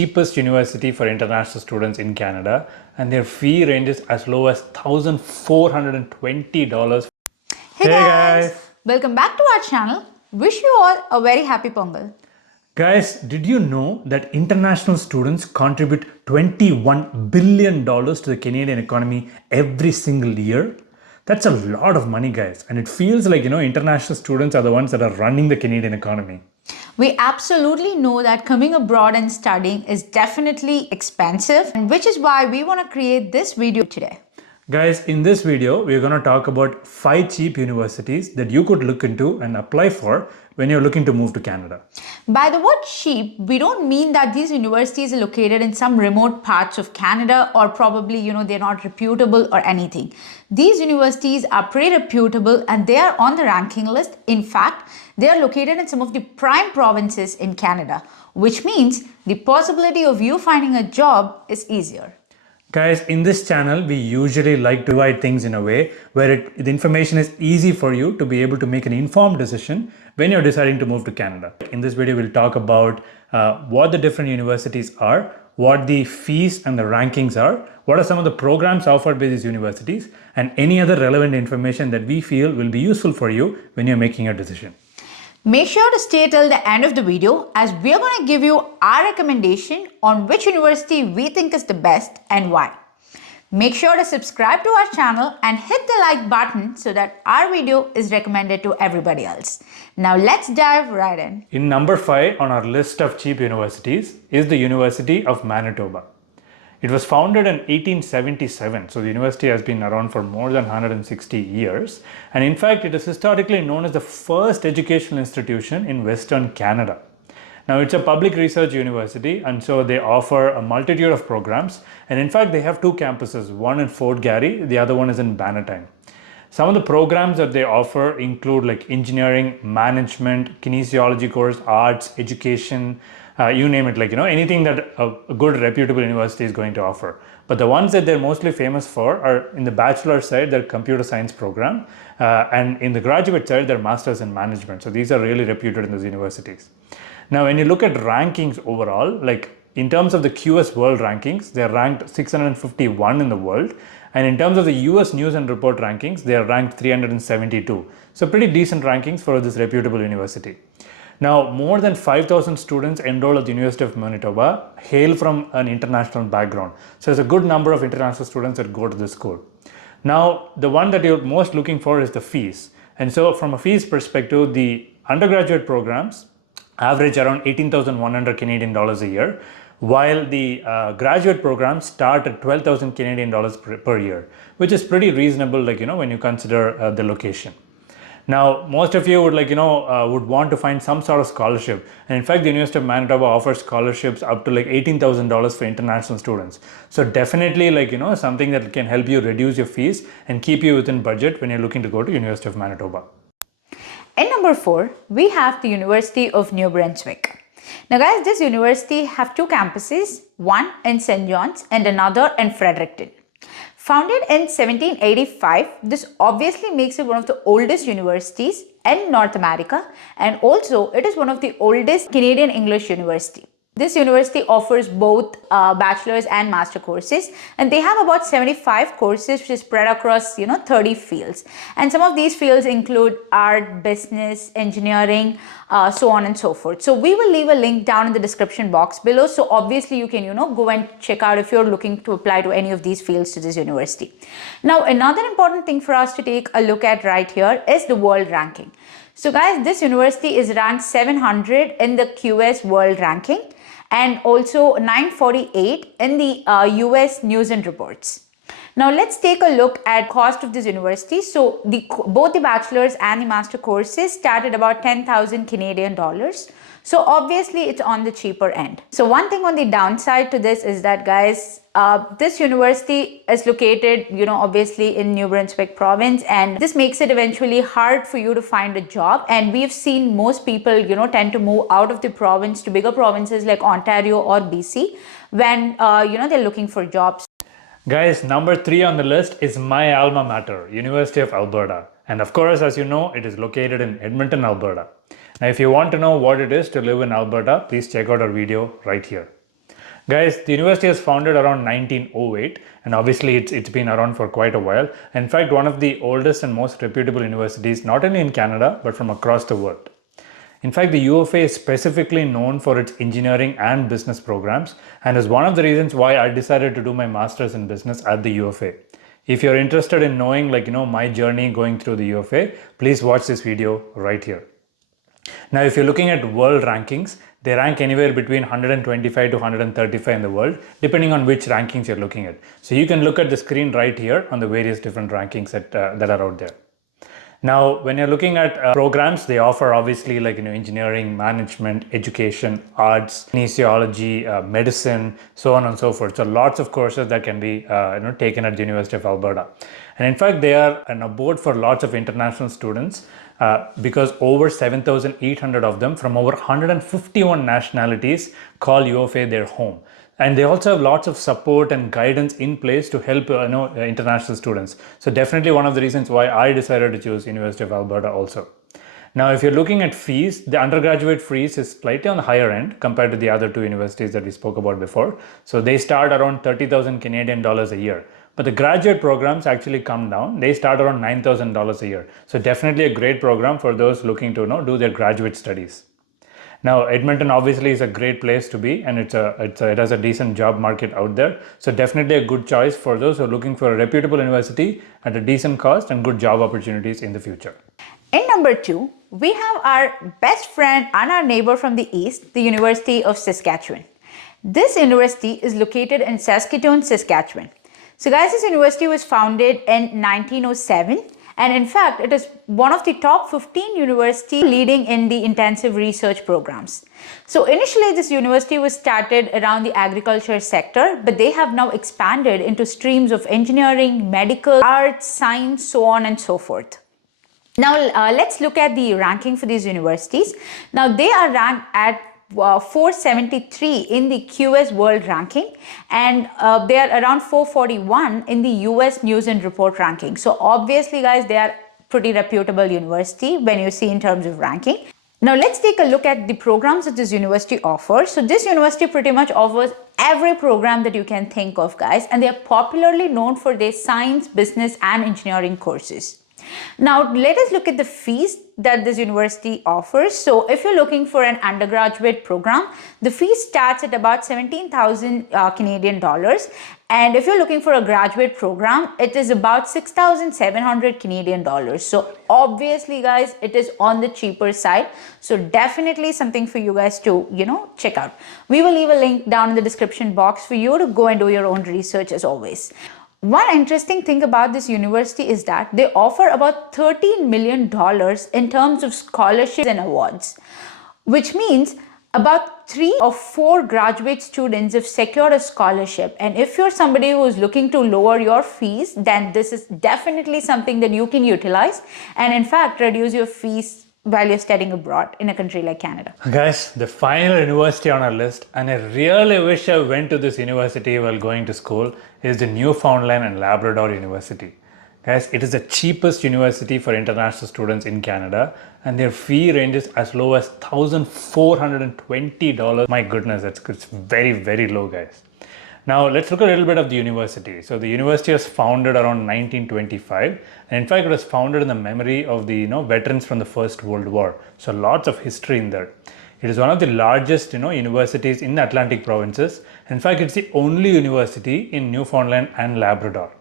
cheapest university for international students in Canada, and their fee ranges as low as $1,420. Hey guys! Welcome back to our channel. Wish you all a very happy Pongal. Guys, did you know that international students contribute $21 billion to the Canadian economy every single year? That's a lot of money, guys. And it feels like, international students are the ones that are running the Canadian economy. We absolutely know that coming abroad and studying is definitely expensive, and which is why we want to create this video today. Guys, in this video, we're going to talk about 5 cheap universities that you could look into and apply for when you're looking to move to Canada. By the word cheap, we don't mean that these universities are located in some remote parts of Canada or probably, they're not reputable or anything. These universities are pretty reputable and they are on the ranking list. In fact, they are located in some of the prime provinces in Canada, which means the possibility of you finding a job is easier. Guys, in this channel, we usually like to divide things in a way where the information is easy for you to be able to make an informed decision when you're deciding to move to Canada. In this video, we'll talk about what the different universities are, what the fees and the rankings are, what are some of the programs offered by these universities, and any other relevant information that we feel will be useful for you when you're making a decision. Make sure to stay till the end of the video as we are going to give you our recommendation on which university we think is the best and why. Make sure to subscribe to our channel and hit the like button so that our video is recommended to everybody else. Now let's dive right in. In number 5 on our list of cheap universities is the University of Manitoba. It was founded in 1877, so the university has been around for more than 160 years. And in fact, it is historically known as the first educational institution in Western Canada. Now, it's a public research university, and so they offer a multitude of programs. And in fact, they have 2 campuses, one in Fort Garry, the other one is in Bannatyne. Some of the programs that they offer include like engineering, management, kinesiology course, arts, education, you name it, anything that a good reputable university is going to offer. But the ones that they're mostly famous for are in the bachelor side, their computer science program, and in the graduate side, their masters in management. So these are really reputed in those universities. Now, when you look at rankings overall, like in terms of the QS World Rankings, they're ranked 651 in the world. And in terms of the US News and Report rankings, they are ranked 372. So pretty decent rankings for this reputable university. Now, more than 5,000 students enrolled at the University of Manitoba hail from an international background. So there's a good number of international students that go to this school. Now, the one that you're most looking for is the fees. And so from a fees perspective, the undergraduate programs average around 18,100 Canadian dollars a year, while the graduate programs start at 12,000 Canadian dollars per year, which is pretty reasonable, when you consider the location. Now, most of you would would want to find some sort of scholarship. And in fact, the University of Manitoba offers scholarships up to $18,000 for international students. So definitely something that can help you reduce your fees and keep you within budget when you're looking to go to University of Manitoba. In number 4, we have the University of New Brunswick. Now guys, this university have 2 campuses, one in St. John's and another in Fredericton. Founded in 1785, this obviously makes it one of the oldest universities in North America, and also it is one of the oldest Canadian English university. This university offers both bachelor's and master courses, and they have about 75 courses which is spread across 30 fields. And some of these fields include art, business, engineering, so on and so forth. So we will leave a link down in the description box below. So obviously you can go and check out if you're looking to apply to any of these fields to this university. Now, another important thing for us to take a look at right here is the world ranking. So guys, this university is ranked 700 in the QS World Ranking, and also 948 in the US News and Reports. Now let's take a look at cost of this university. So both the bachelor's and the master courses start at about 10,000 Canadian dollars. So obviously it's on the cheaper end. So one thing on the downside to this is that, guys, this university is located, obviously in New Brunswick province, and this makes it eventually hard for you to find a job. And we've seen most people, tend to move out of the province to bigger provinces like Ontario or BC when, they're looking for jobs. Guys, number 3 on the list is my alma mater, University of Alberta. And of course, as you know, it is located in Edmonton, Alberta. Now, if you want to know what it is to live in Alberta, please check out our video right here. Guys, the university was founded around 1908, and obviously it's been around for quite a while. In fact, one of the oldest and most reputable universities, not only in Canada, but from across the world. In fact, the U of A is specifically known for its engineering and business programs, and is one of the reasons why I decided to do my master's in business at the U of A. If you're interested in knowing my journey going through the U of A, please watch this video right here. Now, if you're looking at world rankings, they rank anywhere between 125 to 135 in the world, depending on which rankings you're looking at. So you can look at the screen right here on the various different rankings that are out there. Now, when you're looking at programs, they offer obviously engineering, management, education, arts, kinesiology, medicine, so on and so forth. So lots of courses that can be taken at the University of Alberta. And in fact, they are an abode for lots of international students because over 7,800 of them from over 151 nationalities call U of A their home. And they also have lots of support and guidance in place to help international students. So definitely one of the reasons why I decided to choose University of Alberta also. Now, if you're looking at fees, the undergraduate fees is slightly on the higher end compared to the other two universities that we spoke about before. So they start around 30,000 Canadian dollars a year. But the graduate programs actually come down. They start around $9,000 a year. So definitely a great program for those looking to do their graduate studies. Now, Edmonton obviously is a great place to be, and it has a decent job market out there. So definitely a good choice for those who are looking for a reputable university at a decent cost and good job opportunities in the future. In number 2, we have our best friend and our neighbor from the east, the University of Saskatchewan. This university is located in Saskatoon, Saskatchewan. So guys, this university was founded in 1907. And in fact, it is one of the top 15 universities leading in the intensive research programs. So initially, this university was started around the agriculture sector, but they have now expanded into streams of engineering, medical, arts, science, so on and so forth. Now, let's look at the ranking for these universities. Now, they are ranked at 473 in the QS World Ranking, and they are around 441 in the US News and Report Ranking. So obviously, guys, they are pretty reputable university when you see in terms of ranking. Now let's take a look at the programs that this university offers. So this university pretty much offers every program that you can think of, guys, and they are popularly known for their science, business, and engineering courses. Now, let us look at the fees that this university offers. So if you're looking for an undergraduate program, the fee starts at about 17,000 Canadian dollars. And if you're looking for a graduate program, it is about 6,700 Canadian dollars. So obviously, guys, it is on the cheaper side. So definitely something for you guys to, check out. We will leave a link down in the description box for you to go and do your own research as always. One interesting thing about this university is that they offer about $13 million in terms of scholarships and awards, which means about 3 or 4 graduate students have secured a scholarship. And if you're somebody who is looking to lower your fees, then this is definitely something that you can utilize and in fact reduce your fees while you're studying abroad in a country like Canada. Guys, the final university on our list, and I really wish I went to this university while going to school, is the Newfoundland and Labrador University. Guys, it is the cheapest university for international students in Canada, and their fee ranges as low as $1,420. My goodness, it's very, very low, guys. Now, let's look at a little bit of the university. So the university was founded around 1925. And in fact, it was founded in the memory of the veterans from the First World War. So lots of history in there. It is one of the largest universities in the Atlantic provinces. In fact, it's the only university in Newfoundland and Labrador.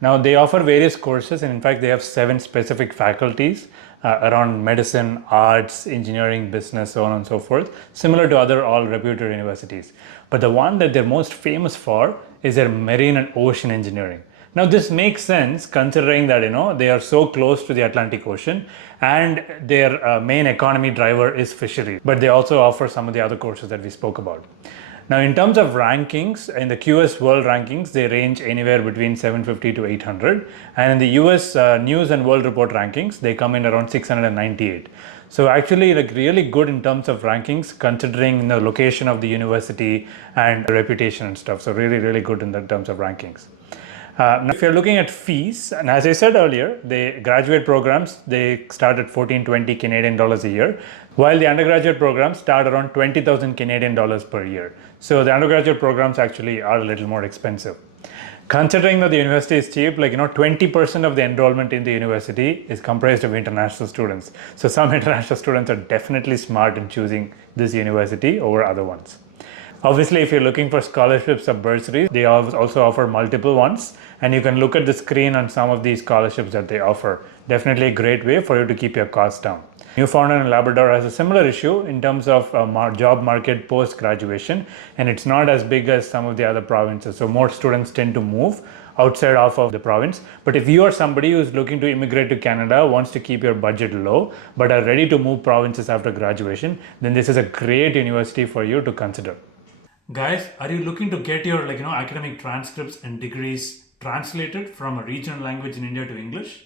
Now, they offer various courses, and in fact, they have 7 specific faculties around medicine, arts, engineering, business, so on and so forth, similar to other all reputed universities. But the one that they're most famous for is their marine and ocean engineering. Now, this makes sense considering that, they are so close to the Atlantic Ocean and their main economy driver is fishery. But they also offer some of the other courses that we spoke about. Now, in terms of rankings, in the QS World Rankings, they range anywhere between 750 to 800. And in the US News and World Report Rankings, they come in around 698. So actually, really good in terms of rankings, considering the location of the university and the reputation and stuff. So really, really good in the terms of rankings. Now if you're looking at fees, and as I said earlier, the graduate programs, they start at 14-20 Canadian dollars a year, while the undergraduate programs start around 20,000 Canadian dollars per year. So the undergraduate programs actually are a little more expensive. Considering that the university is cheap, 20% of the enrollment in the university is comprised of international students. So some international students are definitely smart in choosing this university over other ones. Obviously, if you're looking for scholarships or bursaries, they also offer multiple ones, and you can look at the screen on some of these scholarships that they offer. Definitely a great way for you to keep your costs down. Newfoundland and Labrador has a similar issue in terms of job market post-graduation, and it's not as big as some of the other provinces. So more students tend to move outside of the province. But if you are somebody who's looking to immigrate to Canada, wants to keep your budget low, but are ready to move provinces after graduation, then this is a great university for you to consider. Guys, are you looking to get your academic transcripts and degrees translated from a regional language in India to English?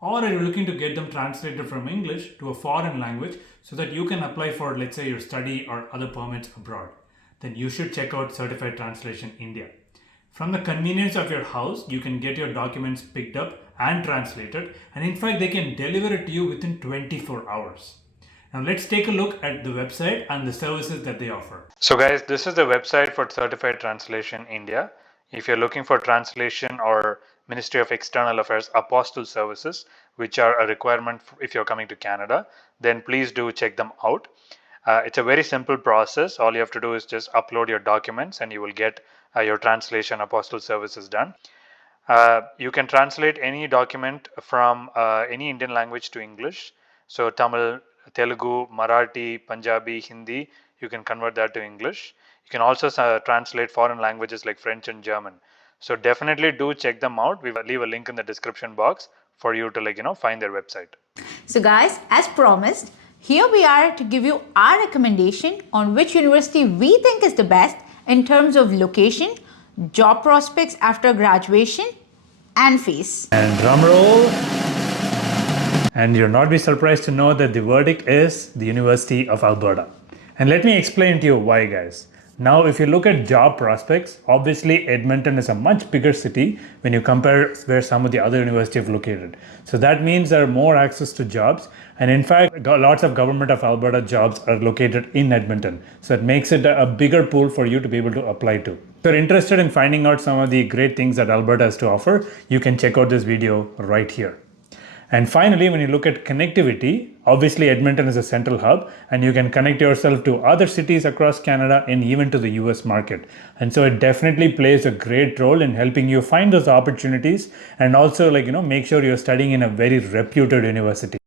Or are you looking to get them translated from English to a foreign language so that you can apply for, let's say, your study or other permits abroad? Then you should check out Certified Translation India. From the convenience of your house, you can get your documents picked up and translated, and in fact, they can deliver it to you within 24 hours. Now let's take a look at the website and the services that they offer. So guys, this is the website for Certified Translation India. If you're looking for translation or Ministry of External Affairs Apostille services, which are a requirement if you're coming to Canada, then please do check them out. It's a very simple process. All you have to do is just upload your documents and you will get your translation apostille services done. You can translate any document from any Indian language to English. So Tamil, Telugu, Marathi, Punjabi, Hindi, you can convert that to English. You can also translate foreign languages like French and German. So definitely do check them out. We will leave a link in the description box for you to find their website. So guys, as promised, here we are to give you our recommendation on which university we think is the best in terms of location, job prospects after graduation, and fees. And drum roll. And you'll not be surprised to know that the verdict is the University of Alberta. And let me explain to you why, guys. Now, if you look at job prospects, obviously Edmonton is a much bigger city when you compare where some of the other universities are located. So that means there are more access to jobs. And in fact, lots of Government of Alberta jobs are located in Edmonton. So it makes it a bigger pool for you to be able to apply to. If you're interested in finding out some of the great things that Alberta has to offer, you can check out this video right here. And finally, when you look at connectivity, obviously Edmonton is a central hub and you can connect yourself to other cities across Canada and even to the US market. And so it definitely plays a great role in helping you find those opportunities and also make sure you're studying in a very reputed university.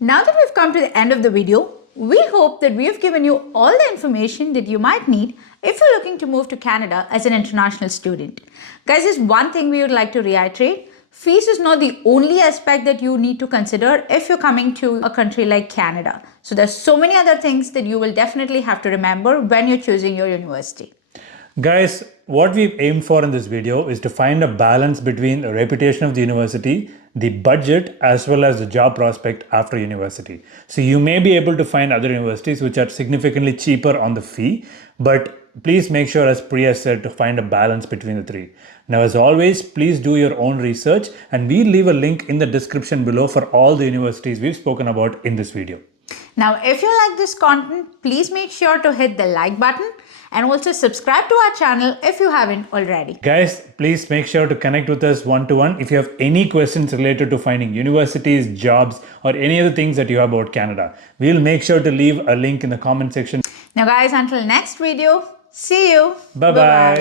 Now that we've come to the end of the video, we hope that we have given you all the information that you might need if you're looking to move to Canada as an international student. Guys, there's one thing we would like to reiterate. Fees is not the only aspect that you need to consider if you're coming to a country like Canada. So there's so many other things that you will definitely have to remember when you're choosing your university. Guys, what we've aimed for in this video is to find a balance between the reputation of the university, the budget, as well as the job prospect after university. So you may be able to find other universities which are significantly cheaper on the fee, but please make sure, as Priya said, to find a balance between the three. Now, as always, please do your own research and we'll leave a link in the description below for all the universities we've spoken about in this video. Now, if you like this content, please make sure to hit the like button and also subscribe to our channel if you haven't already. Guys, please make sure to connect with us one-to-one if you have any questions related to finding universities, jobs, or any other things that you have about Canada. We'll make sure to leave a link in the comment section. Now guys, until next video, see you. Bye-bye.